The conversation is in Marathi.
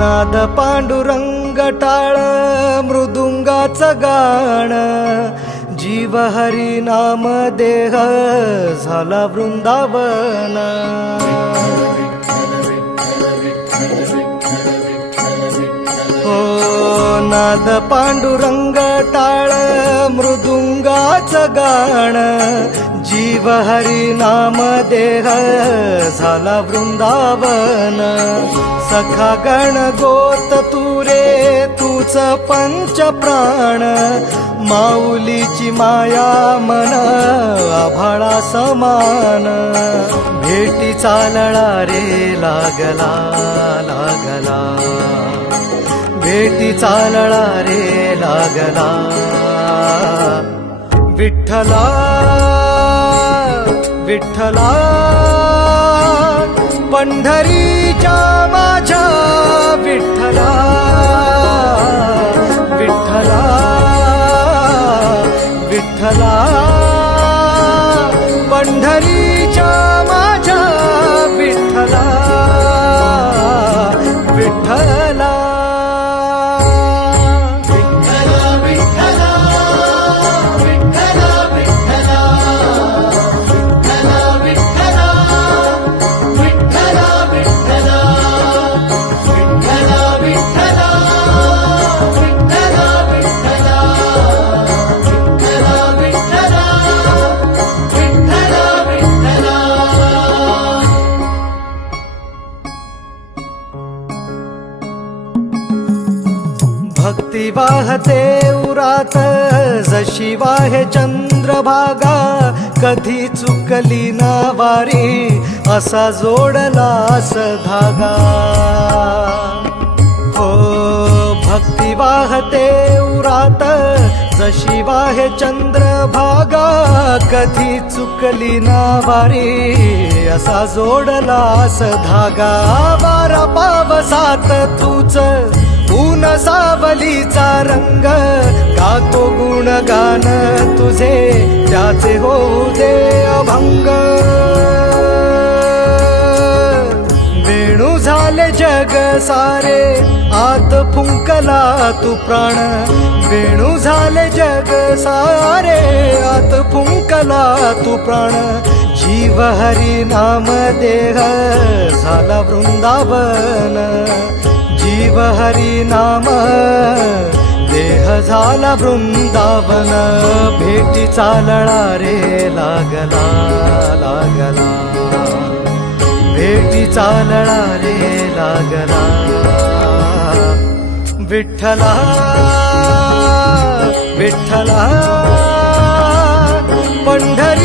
नाद पांडुरंग टाळ मृदुंगाचं गाण, जीव हरी नाम देह झाला वृंदावन. हो नाद पांडुरंग टाळ मृदुंगाचं गाण, जीव हरी नाम देह झाला वृंदावन. सखा गण गोत तुरे तूच पंच प्राण, माऊलीची माया मन आभाळा समान. भेटी चालळा रे लागला लागला, भेटी चालळा रे लागला. विठ्ठला विठ्ठला पंढरीच्या माझ्या विठ्ठला, विठ्ठला विठ्ठला पंढरीच्या माझ्या विठ्ठला, विठ्ठला. भक्ती वाहते उरात जशी वाहे चंद्रभागा, कधी चुकली ना वारी असा जोडलास धागा. हो भक्ती वाहते उरात जशी वाहे चंद्रभागा, कधी चुकली ना वारी असा जोडलास धागा. वारा पावसात तूच ऊन सावलीचा रंग, गातो गुणगान तुझे त्याचे होऊ दे अभंग. वेणू झाले जग सारे आत फुंकला तू प्राण, वेणू झाले जग सारे आत फुंकला तू प्राण. जीव हरी नाम देह झाला वृंदावन, जीव हरी नाम देह झाला वृंदावन. भेटी चालळा रे लागला लागला, भेटी चालळा रे लागला. विठ्ठला विठ्ठला पंढरी